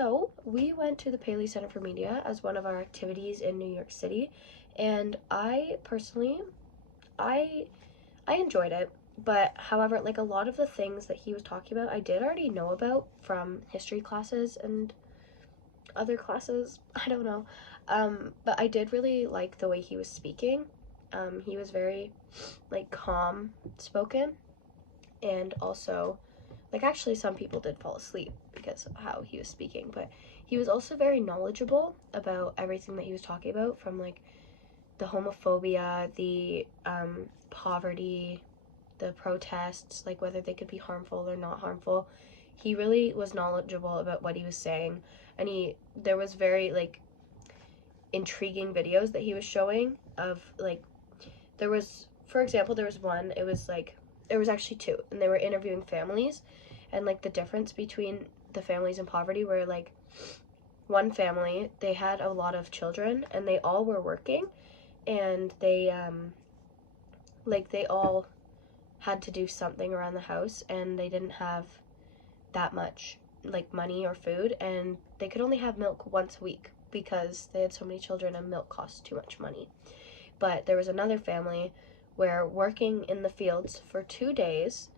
So we went to the Paley Center for Media as one of our activities in New York City, and I personally, I I enjoyed it. But however, like a lot of the things that he was talking about, I did already know about from history classes and other classes. I don't know. But I did really like the way he was speaking. He was very like calm spoken, and also like actually some people did fall asleep because of how he was speaking, but he was also very knowledgeable about everything that he was talking about, from like the homophobia, the poverty, the protests, like whether they could be harmful or not harmful. He really was knowledgeable about what he was saying, and there was very like intriguing videos that he was showing of like, there was, for example, there was one, it was like, there was actually two, and they were interviewing families and like the difference between the families in poverty, where like one family, they had a lot of children and they all were working, and they all had to do something around the house, and they didn't have that much like money or food, and they could only have milk once a week because they had so many children and milk cost too much money. But there was another family where working in the fields for 2 days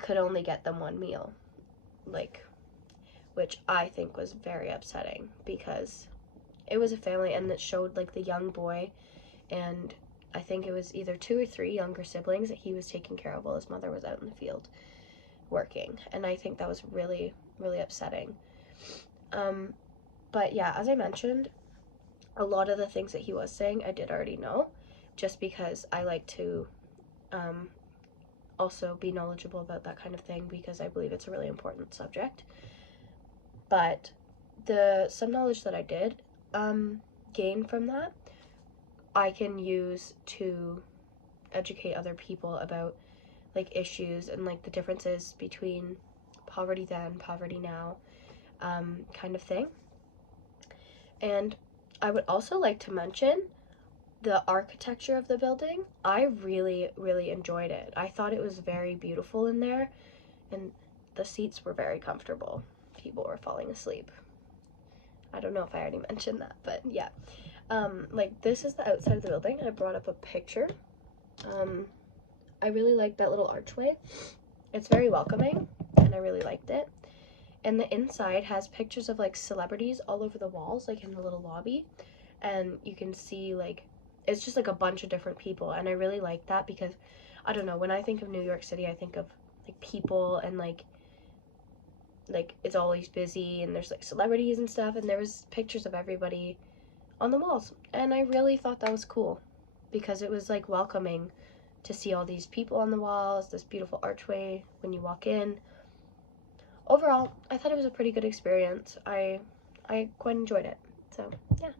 could only get them one meal, like, which I think was very upsetting, because it was a family and it showed like the young boy, and I think it was either two or three younger siblings that he was taking care of while his mother was out in the field working, and I think that was really, really upsetting. But yeah, as I mentioned, a lot of the things that he was saying I did already know, just because I like to also be knowledgeable about that kind of thing, because I believe it's a really important subject. But some knowledge that I did gain from that, I can use to educate other people about like issues and like the differences between poverty then, poverty now, kind of thing. And I would also like to mention the architecture of the building. I really, really enjoyed it. I thought it was very beautiful in there, and the seats were very comfortable. People were falling asleep. I don't know if I already mentioned that, but yeah. Like, this is the outside of the building. I brought up a picture. I really like that little archway. It's very welcoming, and I really liked it. And the inside has pictures of like celebrities all over the walls, like in the little lobby, and you can see like, it's just like a bunch of different people, and I really like that, because I don't know, when I think of New York City, I think of like people, and like it's always busy, and there's like celebrities and stuff, and there was pictures of everybody on the walls, and I really thought that was cool, because it was like welcoming to see all these people on the walls, this beautiful archway when you walk in. Overall, I thought it was a pretty good experience. I quite enjoyed it. So, yeah.